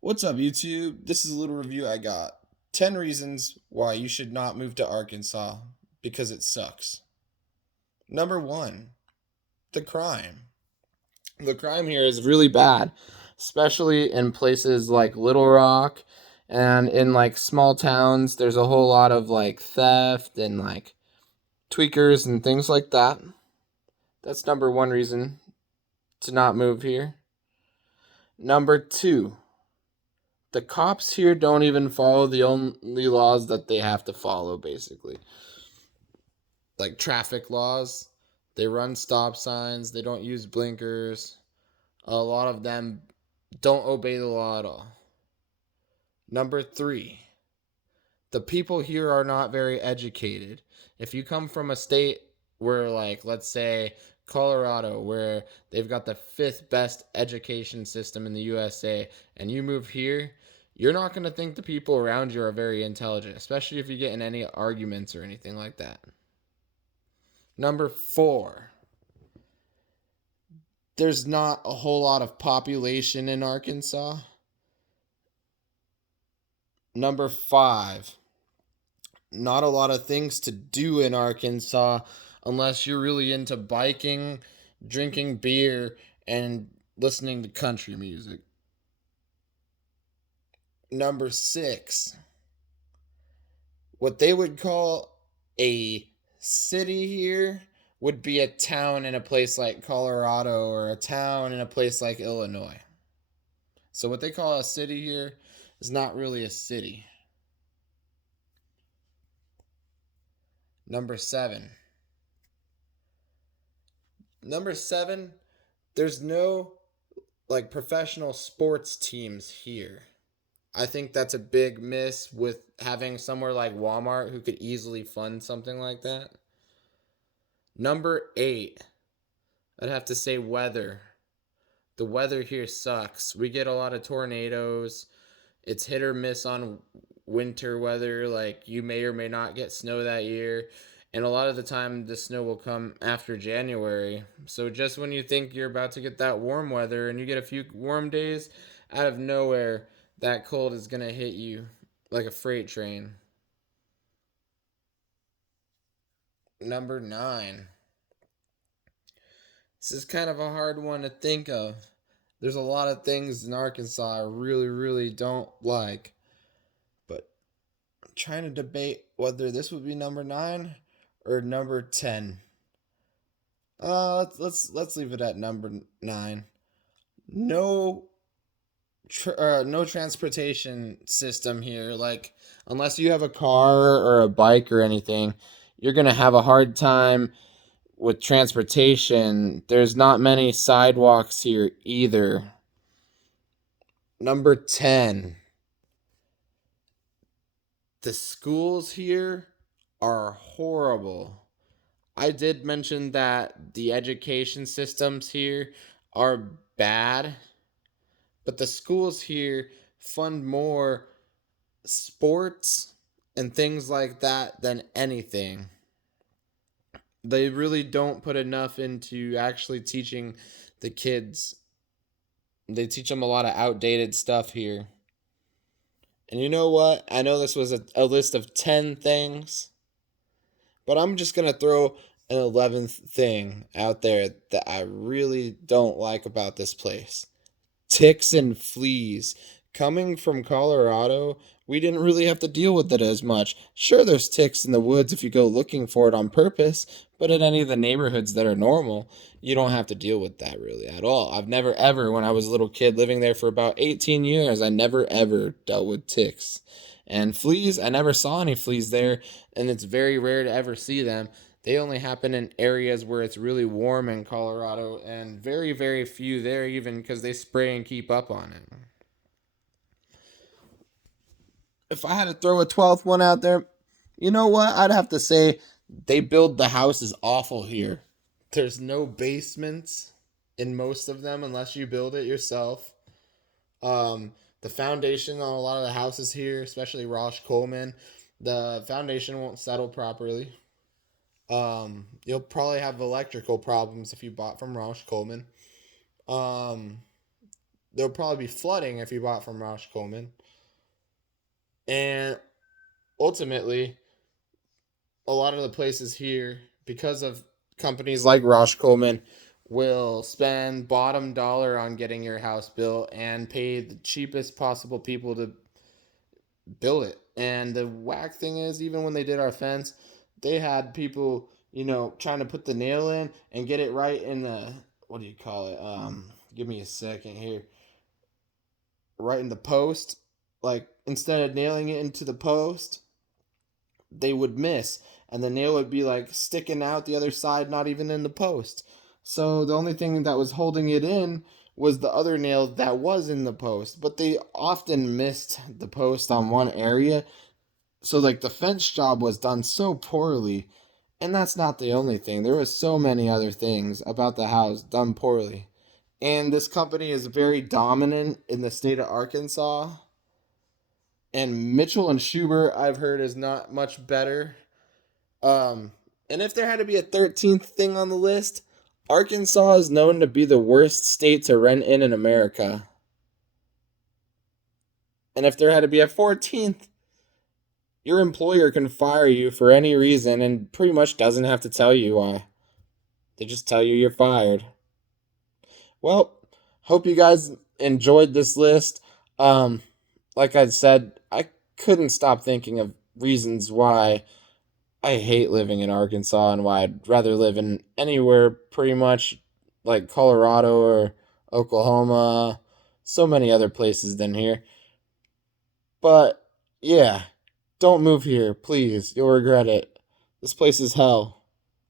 What's up, YouTube? This is a little review I got. 10 reasons why you should not move to Arkansas because it sucks. Number one, the crime. The crime here is really bad, especially in places like Little Rock and in like small towns. There's a whole lot of like theft and like tweakers and things like that. That's number one reason to not move here. Number two, the cops here don't even follow the only laws that they have to follow, basically. Like traffic laws. They run stop signs, they don't use blinkers. A lot of them don't obey the law at all. Number three, the people here are not very educated. If you come from a state where, like, let's say Colorado, where they've got the fifth best education system in the USA, and you move here, you're not going to think the people around you are very intelligent, especially if you get in any arguments or anything like that. Number four, there's not a whole lot of population in Arkansas. Number five, not a lot of things to do in Arkansas unless you're really into biking, drinking beer, and listening to country music. Number six, what they would call a city here would be a town in a place like Colorado or a town in a place like Illinois. So, what they call a city here is not really a city. Number seven. Number seven, there's no like professional sports teams here. I think that's a big miss with having somewhere like Walmart who could easily fund something like that. Number eight, I'd have to say weather. The weather here sucks. We get a lot of tornadoes. It's hit or miss on winter weather. Like, you may or may not get snow that year. And a lot of the time, the snow will come after January. So, just when you think you're about to get that warm weather and you get a few warm days, out of nowhere, that cold is going to hit you like a freight train. Number nine. This is kind of a hard one to think of. There's a lot of things in Arkansas I really, really don't like. But I'm trying to debate whether this would be number nine or number 10. Let's leave it at number 9. No no transportation system here. Like, unless you have a car or a bike or anything, you're going to have a hard time with transportation. There's not many sidewalks here either. Number 10. The schools here are horrible. I did mention that the education systems here are bad, but the schools here fund more sports and things like that than anything. They really don't put enough into actually teaching the kids. They teach them a lot of outdated stuff here. And you know what? I know this was a list of 10 things, but I'm just going to throw an 11th thing out there that I really don't like about this place. Ticks and fleas. Coming from Colorado, we didn't really have to deal with it as much. Sure, there's ticks in the woods if you go looking for it on purpose, but in any of the neighborhoods that are normal, you don't have to deal with that really at all. I've never ever, when I was a little kid living there for about 18 years, I never ever dealt with ticks. And fleas, I never saw any fleas there, and it's very rare to ever see them. They only happen in areas where it's really warm in Colorado, and very, very few there, even because they spray and keep up on it. If I had to throw a 12th one out there, you know what? I'd have to say they build the houses awful here. There's no basements in most of them unless you build it yourself. The foundation on a lot of the houses here, especially Rosh Coleman, the foundation won't settle properly. You'll probably have electrical problems if you bought from Rosh Coleman. Um, There'll probably be flooding if you bought from Roscommon. And ultimately, a lot of the places here, because of companies like Roscommon, will spend bottom dollar on getting your house built and pay the cheapest possible people to build it. And the whack thing is, even when they did our fence, they had people, trying to put the nail in and get it right in the, what do you call it? Give me a second here. Right in the post. Like, instead of nailing it into the post, they would miss. And the nail would be like sticking out the other side, not even in the post. So the only thing that was holding it in was the other nail that was in the post. But they often missed the post on one area, so like the fence job was done so poorly. And that's not the only thing. There was so many other things about the house done poorly. And this company is very dominant in the state of Arkansas. And Mitchell and Schubert, I've heard, is not much better. Um, and if there had to be a 13th thing on the list, Arkansas is known to be the worst state to rent in America. And if there had to be a 14th, your employer can fire you for any reason and pretty much doesn't have to tell you why. They just tell you you're fired. Well, hope you guys enjoyed this list. Um, like I said, I couldn't stop thinking of reasons why I hate living in Arkansas and why I'd rather live in anywhere pretty much like Colorado or Oklahoma, so many other places than here. But yeah, don't move here, please. You'll regret it. This place is hell.